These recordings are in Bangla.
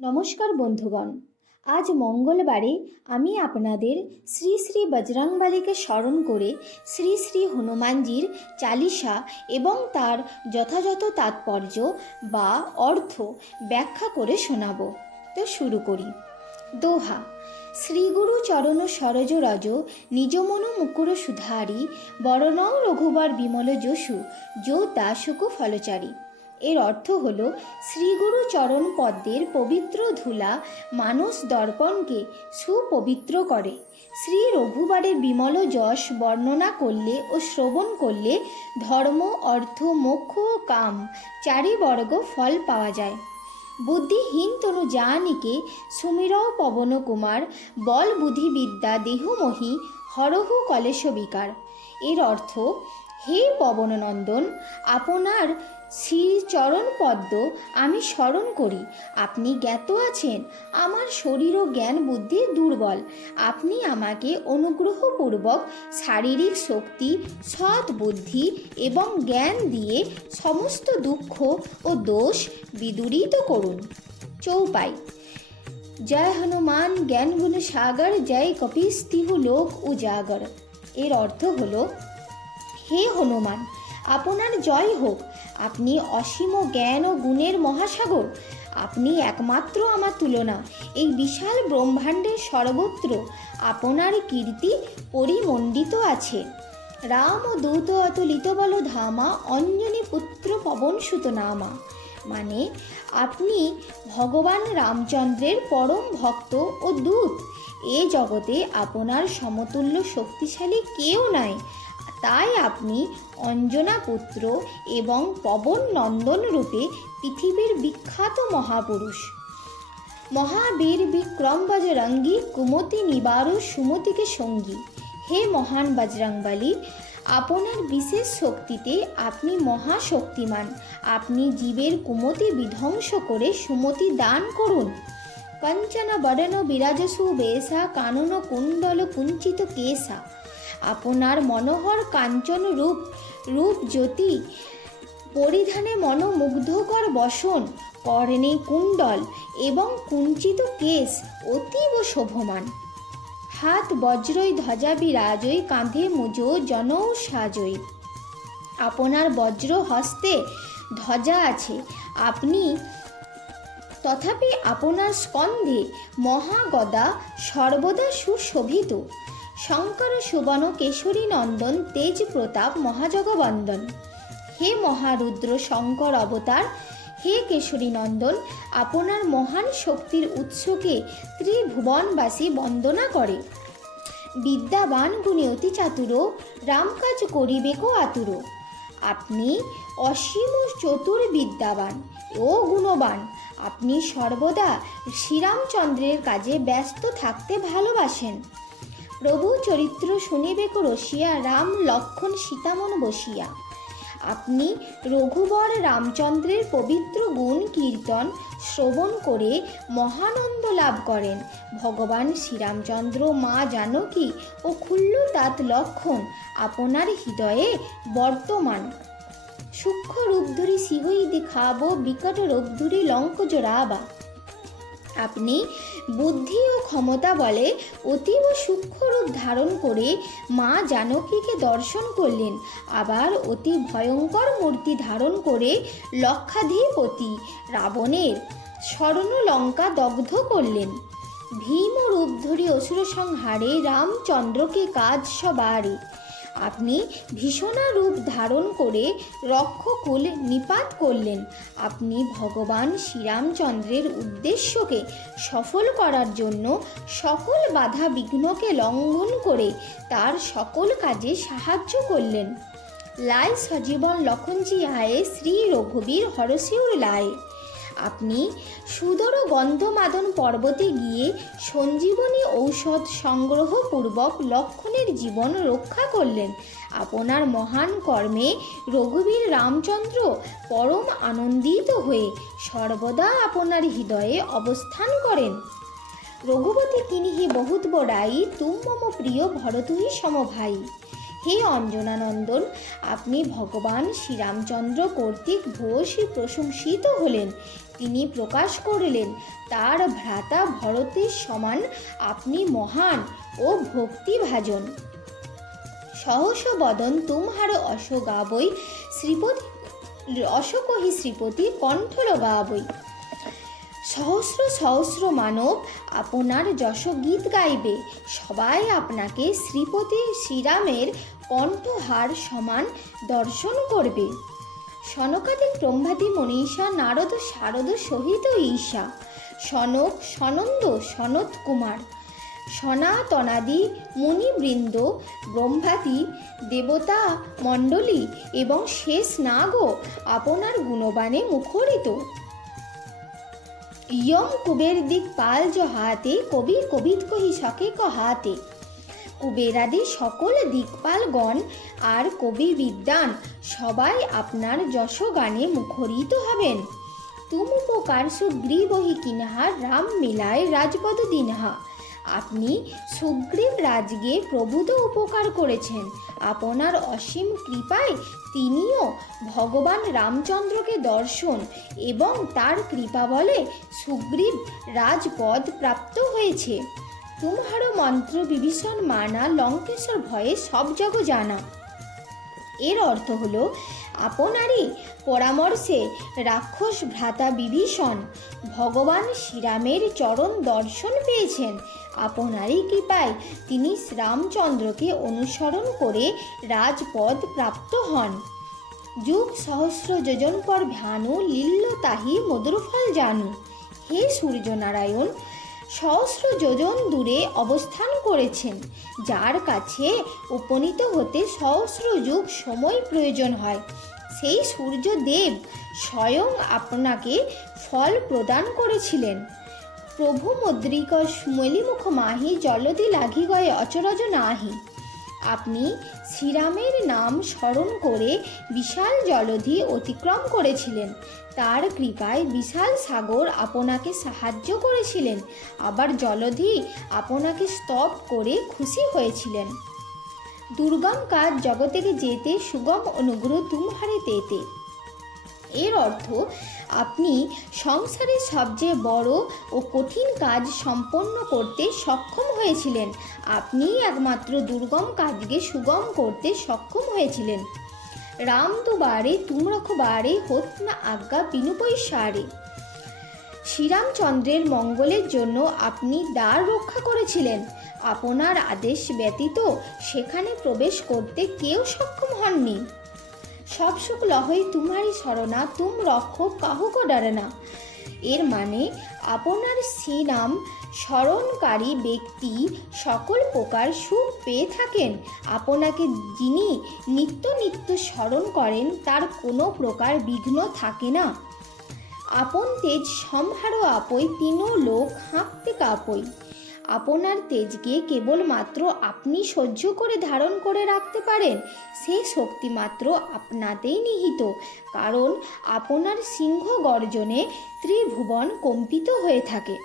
নমস্কার বন্ধুগণ। আজ মঙ্গলবারে আমি আপনাদের শ্রী শ্রী বজরংবলীকে স্মরণ করে শ্রী শ্রী হনুমানজির চালিসা এবং তার যথাযথ তাৎপর্য বা অর্থ ব্যাখ্যা করে শোনাব। তো শুরু করি। দোহা। শ্রীগুরু চরণ সরজ রজ, নিজ মনু মুকুর সুধারি, বরণং রঘুবার বিমল যশু, যো দাসুকু ফলচারী। এর অর্থ হল শ্রীগুরু চরণ পদ্মের পবিত্র ধুলা মানস দর্পণকে সুপবিত্র করে। শ্রী রঘুবারের বিমল যশ বর্ণনা করলে ও শ্রবণ করলে ধর্ম, অর্থ, মোক্ষ ও কাম চারি বর্গ ফল পাওয়া যায়। বুদ্ধিহীন তনু জানিকে সুমিরও পবন কুমার, বল বুদ্ধিবিদ্যা দেহমোহী, হরহু কলেশ বিকার এর অর্থ, হে পবননন্দন, আপনার শ্রীচরণ পদ্ম আমি স্মরণ করি, আপনি জ্ঞাত আছেন, আমার শরীর ও জ্ঞান বুদ্ধি দুর্বল, আপনি আমাকে অনুগ্রহপূর্বক শারীরিক শক্তি, সৎ বুদ্ধি এবং জ্ঞান দিয়ে সমস্ত দুঃখ ও দোষ বিদূরিত করুন। চৌপাই, জয় হনুমান, জ্ঞান গুণ সাগর, জয় কপিস তিহু লোক উজাগর। এর অর্থ হল, হে হনুমান, আপনার জয় হোক আপনি অসীম জ্ঞান ও গুণের মহাসাগর। আপনি একমাত্র আমার তুলনা। এই বিশাল ব্রহ্মাণ্ডের সর্বত্র আপনার কীর্তি পরিমণ্ডিত আছে। রাম ও দূত অতুলিত বল ধামা, অঞ্জনী পুত্র পবন সুত নামা মানে আপনি ভগবান রামচন্দ্রের পরম ভক্ত ও দূত। এ জগতে আপনার সমতুল্য শক্তিশালী কেউ নাই। তাই আপনি অঞ্জনা পুত্র এবং পবন নন্দন রূপে পৃথিবীর বিখ্যাত মহাপুরুষ। মহাবীর বিক্রম বজরঙ্গী কুমতি নিবারু সুমতিকে সঙ্গী। হে মহান বজরংবলী, আপনার বিশেষ শক্তিতে আপনি মহাশক্তিমান। আপনি জীবের কুমতি বিধ্বংস করে সুমতি দান করুন। কঞ্চন বরণ বিরাজসু বেশা, কানন কুণ্ডল কুঞ্চিত কেশা। আপনার মনোহর কাঞ্চন রূপ রূপ জ্যোতি, পরিধানে মনোমুগ্ধকর বসন, কর্ণে কুণ্ডল এবং কুঞ্চিত কেশ অতীব শোভমান। হাত বজ্রই ধ্বজা বিরাজই, কাঁধে মুজো জনৌ সাজই। আপনার বজ্র হস্তে ধ্বজা আছে। আপনি তথাপি আপনার স্কন্ধে মহাগদা সর্বদা সুশোভিত। শঙ্কর সুবন কেশরী নন্দন, তেজ প্রতাপ মহাজগবন্দন হে মহারুদ্র শঙ্কর অবতার, হে কেশরী নন্দন, আপনার মহান শক্তির উৎসকে ত্রিভুবনবাসী বন্দনা করে। বিদ্যাবান গুণে অতি চাতুর, রামকাজ করিবেকো আতুর। আপনি অসীম চতুর বিদ্যাবান ও গুণবান। আপনি সর্বদা শ্রীরামচন্দ্রের কাজে ব্যস্ত থাকতে ভালোবাসেন। প্রভু চরিত্র শুনিবেক রসিয়া, রাম লক্ষণ সীতামন বসিয়া। আপনি রঘুবর রামচন্দ্রের পবিত্র গুণ কীর্তন শ্রবণ করে মহানন্দ লাভ করেন। ভগবান শ্রীরামচন্দ্র মা জানকী ও খুল্ল তাত লক্ষণ আপনার হৃদয়ে বর্তমান। সূক্ষ্ম রূপ ধরি সিহই দেখাব, বিকট রূপ ধরি লঙ্ক জোড়াবা আপনি বুদ্ধি ও ক্ষমতা বলে অতীব সূক্ষ্ম রূপ ধারণ করে মা জানকীকে দর্শন করলেন। আবার অতি ভয়ঙ্কর মূর্তি ধারণ করে লক্ষাধিপতি রাবণের স্বর্ণ লঙ্কা দগ্ধ করলেন। ভীম রূপ ধরি অসুর সংহারে রামচন্দ্রকে কাজ সবারে। আপনি ভীষণা রূপ ধারণ করে রক্ষকুল নিপাত করলেন। আপনি ভগবান শ্রীরামচন্দ্রের উদ্দেশ্যকে সফল করার জন্য সকল বাধা বিঘ্নকে লঙ্ঘন করে তার সকল কাজে সাহায্য করলেন। লাই সজীবন লক্ষণজি আয়ে শ্রী রঘুবীর হরসিউর লায়। আপনি সুদর গন্ধমাদন পর্বতে গিয়ে সঞ্জীবনী ঔষধ সংগ্রহপূর্বক লক্ষণের জীবন রক্ষা করলেন। আপনার মহান কর্মে রঘুবীর রামচন্দ্র পরম আনন্দিত হয়ে সর্বদা আপনার হৃদয়ে অবস্থান করেন। রঘুপতি কিনিহি বহুত বড়াই, তুম মম প্রিয় ভরতুহি সমভাই। হে অঞ্জনানন্দন, আপনি ভগবান শ্রীরামচন্দ্র কর্তৃক ভূয়সী প্রশংসিত হলেন। তিনি প্রকাশ করলেন, তার ভ্রাতা ভরতের সমান আপনি মহান ও ভক্তিভাজন। সহস বদন তুমহার অশ গাবই শ্রীপতি অশকহি শ্রীপতি কণ্ঠ গাবই সহস্র সহস্র মানব আপনার যশ গীত গাইবে। সবাই আপনাকে শ্রীপতি শ্রীরামের কণ্ঠহার সমান দর্শন করবে। সনকাদিক ব্রহ্মাদি মনীষা নারদ শারদ সহিত ঈশা। সনক সনন্দ সনত কুমার। সনাতনাদি মুনিবৃন্দ, ব্রহ্মাদি দেবতা মণ্ডলী এবং শেষ নাগও আপনার গুণবানে মুখরিত। ইয়ম কুবের দিক পাল হাতে কবি কবিত কহি সকে কহাতে। কুবেরাদি সকল দিকপালগণ আর কবি বিদ্যান সবাই আপনার যশগানে মুখরিত হবেন। তুম উপকার সুগ্রীবহি কিনহা, রাম মিলায় রাজপদ দিনহা। আপনি সুগ্রীব রাজকে প্রভূত উপকার করেছেন। আপনার অসীম কৃপায় তিনিও ভগবান রামচন্দ্রকে দর্শন এবং তার কৃপা বলে সুগ্রীব রাজপদ প্রাপ্ত হয়েছে। তুমহারো মন্ত্র বিভীষণ মানা লঙ্কেশ্বর ভয়ে সব জগ জানা। এর অর্থ হল, আপনারই পরামর্শে রাক্ষস ভ্রাতা বিভীষণ ভগবান শ্রীরামের চরণ দর্শন পেয়েছেন। আপনারই কৃপায় তিনি রামচন্দ্রকে অনুসরণ করে রাজপদ প্রাপ্ত হন। যুগ সহস্র যোজন পর ভানু লীল্য তাহি মধুরফল জানু। হে সূর্যনারায়ণ সহস্র যোজন দূরে অবস্থান করেছেন, যার কাছে উপনীত হতে সহস্র যুগ সময় প্রয়োজন হয়। সেই সূর্যদেব স্বয়ং আপনাকে ফল প্রদান করেছিলেন। প্রভু মুদ্রিক মলিমুখ মাহি জলদি লাগি গয়ে অচরজ নাহি। আপনি শ্রীরামের নাম স্মরণ করে বিশাল জলধি অতিক্রম করেছিলেন। তার কৃপায় বিশাল সাগর আপনাকে সাহায্য করেছিলেন। আবার জলধি আপনাকে স্তব করে খুশি হয়েছিলেন। দুর্গম কাজ জগতেকে যেতে সুগম অনুগ্রহ তুমহারে তেতে। এর অর্থ আপনি সংসারের সবচেয়ে বড় ও কঠিন কাজ সম্পন্ন করতে সক্ষম হয়েছিলেন। আপনিই একমাত্র দুর্গম কাজকে সুগম করতে সক্ষম হয়েছিলেন। রাম দুবারে তুম রখবারে হোত না আজ্ঞা বিনুপৈ সারে। শ্রীরামচন্দ্রের মঙ্গলের জন্য আপনি দ্বার রক্ষা করেছিলেন। আপনার আদেশ ব্যতীত সেখানে প্রবেশ করতে কেউ সক্ষম হননি। সব সুখ লহই তোমারই শরণা, তুম রক্ষ কাহুক ডরনা এর মানে আপনার শ্রীনাম স্মরণকারী ব্যক্তি সকল প্রকার সুখ পেয়ে থাকেন। আপনাকে যিনি নিত্য নিত্য স্মরণ করেন, তার কোনো প্রকার বিঘ্ন থাকে না। আপন তেজ সম্হারো আপই তিনো লোক হাঁকতে কাপই। আপনার তেজকে কেবলমাত্র আপনি সহ্য করে ধারণ করে রাখতে পারেন, সে শক্তি মাত্র আপনাতেই নিহিত। কারণ আপনার সিংহ গর্জনে ত্রিভুবন কম্পিত হয়ে থাকে।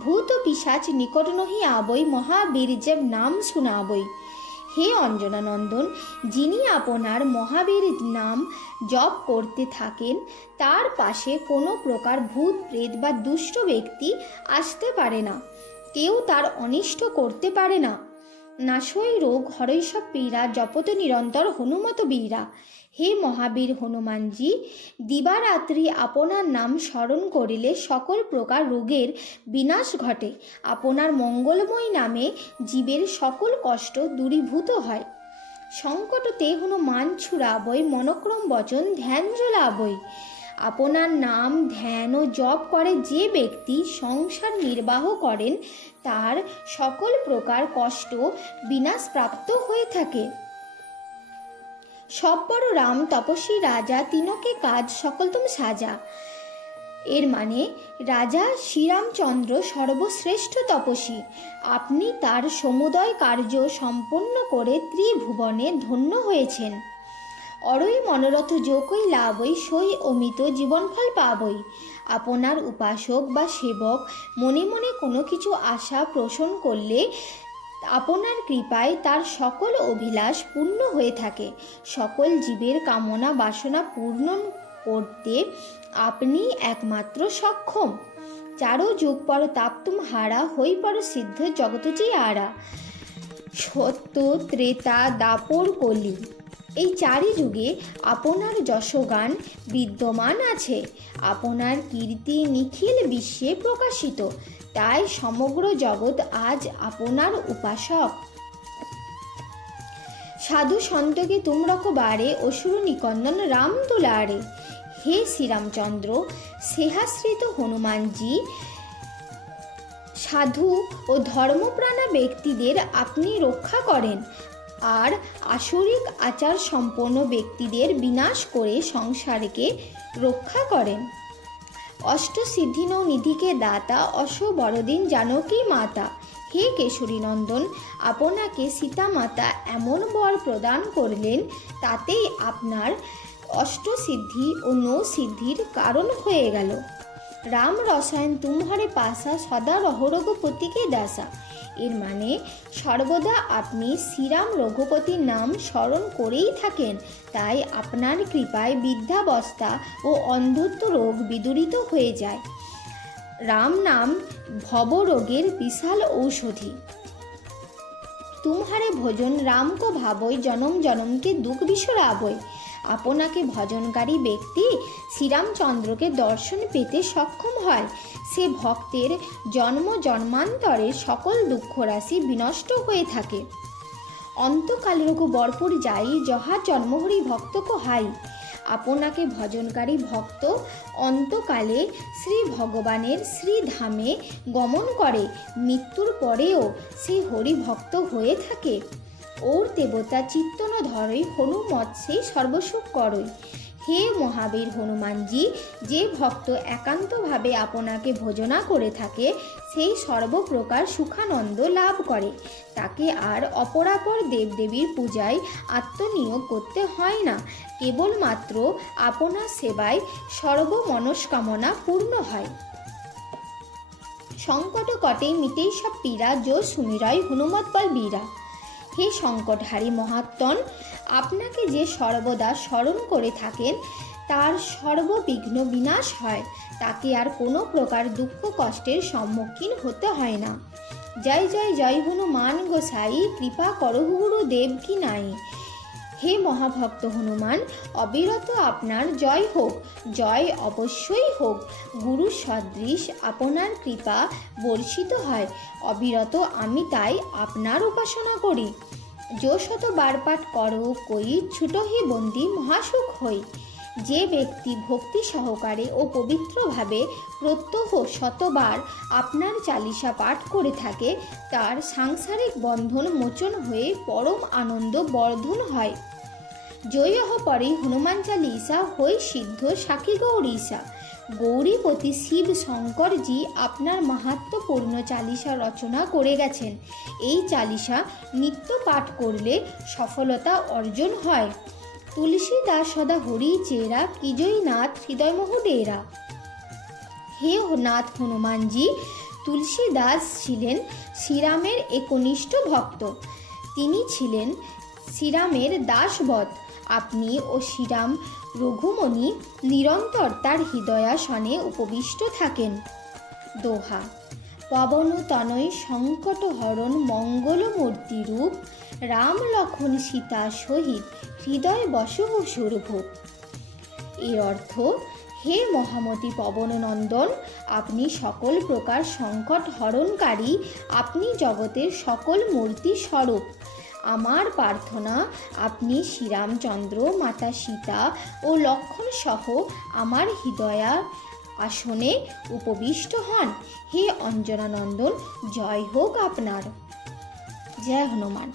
ভূত পিসাচ নিকট নহি আবই মহাবীর্যের নাম শুনাবই হে অঞ্জনানন্দন যিনি আপনার মহাবীর নাম জপ করতে থাকেন, তার পাশে কোনো প্রকার ভূত, প্রেত বা দুষ্ট ব্যক্তি আসতে পারে না। কেউ তার অনিষ্ট করতে পারে না। নাশই রোগ হরৈসব পীড়া জপত নিরন্তর হনুমত বীরা হে মহাবীর হনুমানজি, দিবারাত্রি আপনার নাম স্মরণ করিলে সকল প্রকার রোগের বিনাশ ঘটে। আপনার মঙ্গলময় নামে জীবের সকল কষ্ট দূরীভূত হয়। সংকটতে হনুমান ছুড়াবই, মনক্রম বচন ধ্যান জ্বলাবই। আপনার নাম ধ্যান ও জপ করে যে ব্যক্তি সংসার নির্বাহ করেন, তার সকল প্রকার কষ্ট বিনাশপ্রাপ্ত হয়ে থাকে। সব্বর রাম, তপস্বী রাজা, তিনকে কাজ সকলতম সাজা। এর মানে রাজা শ্রীরামচন্দ্র সর্বশ্রেষ্ঠ তপস্বী। আপনি তার সমুদয় কার্য সম্পন্ন করে ত্রিভুবনে ধন্য হয়েছেন। অরই মনোরথ যোগই লাভই, সই অমিত জীবনফল পাবই। আপনার উপাসক বা সেবক মনে মনে কোনো কিছু আশা পোষণ করলে আপনার কৃপায় তার সকল অভিলাষ পূর্ণ হয়ে থাকে। সকল জীবের কামনা বাসনা পূর্ণ করতে আপনি একমাত্র সক্ষম। চারো যুগ পর তাপ্তুম হারা হই পর সিদ্ধ জগতজি আরা। সত্য, ত্রেতা, দাপর, কলি। এই চারি যুগে আপনার যশগান বিদ্যমান আছে। আপনার কীর্তি নিখিল বিশ্বে প্রকাশিত। তাই সমগ্র জগৎ আজ আপনার উপাসক। সাধু সন্তকে তুমরক বারে অসুর নিকন্দন রাম তোলারে। হে শ্রীরামচন্দ্র সেহাশ্রিত হনুমানজি, সাধু ও ধর্মপ্রাণা ব্যক্তিদের আপনি রক্ষা করেন আর আসরিক আচার সম্পন্ন ব্যক্তিদের বিনাশ করে সংসারকে রক্ষা করেন। অষ্টসিদ্ধি নৌ নিধিকে দাতা অশ বড়দিন জানকী মাতা? হে কেশরী নন্দন আপনাকে সীতা মাতা এমন বর প্রদান করলেন তাতেই আপনার অষ্টসিদ্ধি ও নৌ সিদ্ধির কারণ হয়ে গেল। রাম রসায়ন তুমহারে পাশা সদা রহরগপতিকে দাসা। এর মানে সর্বদা আপনি শ্রীরাম রঘুপতির নাম স্মরণ করেই থাকেন। তাই আপনার কৃপায় বৃদ্ধাবস্থা ও অন্ধত্ব রোগ বিদূরিত হয়ে যায়। রাম নাম ভবরোগের বিশাল ঔষধি। তুমহারে ভোজন রামকো ভাবই জনম জনমকে দুঃখ বিসরাবই আপনাকে ভজনকারী ব্যক্তি শ্রীরামচন্দ্রকে দর্শন পেতে সক্ষম হয়। সে ভক্তের জন্ম জন্মান্তরে সকল দুঃখ রাশি বিনষ্ট হয়ে থাকে। অন্তকালেরকু বরপুর যাই জহা জন্মহরি ভক্তকে হাই। আপনাকে ভজনকারী ভক্ত অন্তকালে শ্রী ভগবানের শ্রীধামে গমন করে। মৃত্যুর পরেও সে হরিভক্ত হয়ে থাকে। ওর দেবতা চিত্তন ধরই হনুমত সেই সর্বসুখ করই হে মহাবীর হনুমানজি, যে ভক্ত একান্তভাবে আপনাকে ভোজনা করে থাকে, সেই সর্বপ্রকার সুখানন্দ লাভ করে। তাকে আর অপরাপর দেবদেবীর পূজায় আত্মনিয়োগ করতে হয় না। কেবলমাত্র আপনার সেবায় সর্বমনস্কামনা পূর্ণ হয়। সংকট কটে মিটেই সব পীড়া জো সুমিরয় হনুমত বল বীরা। হে সংকটহারী মহাত্মন, আপনাকে যে সর্বদা স্মরণ করে থাকেন, তার সর্ববিঘ্ন বিনাশ হয়। তাকে আর কোনো প্রকার দুঃখ কষ্টের সম্মুখীন হতে হয় না। জয় জয় জয় হনুমান গোসাই, কৃপা করহু গুরু দেব কি নাই? হে মহাভক্ত হনুমান, অবিরত আপনার জয় হোক, জয় অবশ্যই হোক। গুরু সদৃশ আপনার কৃপা বর্ষিত হয়, অবিরত আমি তাই আপনার উপাসনা করি। যো শত বারপাঠ করো, কই ছুটহি বন্দি মহাসুখ হই। যে ব্যক্তি ভক্তি সহকারে ও পবিত্রভাবে প্রত্যহ শতবার আপনার চালিসা পাঠ করে থাকে, তার সাংসারিক বন্ধন মোচন হয়ে পরম আনন্দ বর্ধন হয়। জয়হ পরে হনুমান চালিসা, হই সিদ্ধ সাক্ষী গৌরীসা। গৌরীপতি শিব শঙ্করজি আপনার মাহাত্মপূর্ণ চালিসা রচনা করে গেছেন। এই চালিসা নিত্য পাঠ করলে সফলতা অর্জন হয়। তুলসীদাস সদা হরি চেরা কিজয়ী নাথ হৃদয়মোহ ডেরা হে নাথ হনুমানজি, তুলসীদাস ছিলেন শ্রীরামের একনিষ্ঠ ভক্ত। তিনি ছিলেন শ্রীরামের দাসবধ। আপনি ও শ্রীরাম রঘুমণি নিরন্তর তার হৃদয়াসনে উপবিষ্ট থাকেন। দোহা। পবন তনয় সংকট হরণ মঙ্গলমূর্তি রূপ রাম লক্ষণ সীতা সহিত হৃদয় বসহ সুরভূপ এর অর্থ, হে মহামতি পবননন্দন, আপনি সকল প্রকার সংকট হরণকারী আপনি জগতের সকল মূর্তি স্বরূপ আমার প্রার্থনা, আপনি শ্রীরামচন্দ্র, মাতা সীতা ও লক্ষণ সহ আমার হৃদয়া আসনে উপবিষ্ট হন। হে অঞ্জনানন্দন, জয় হোক আপনার। জয় হনুমান।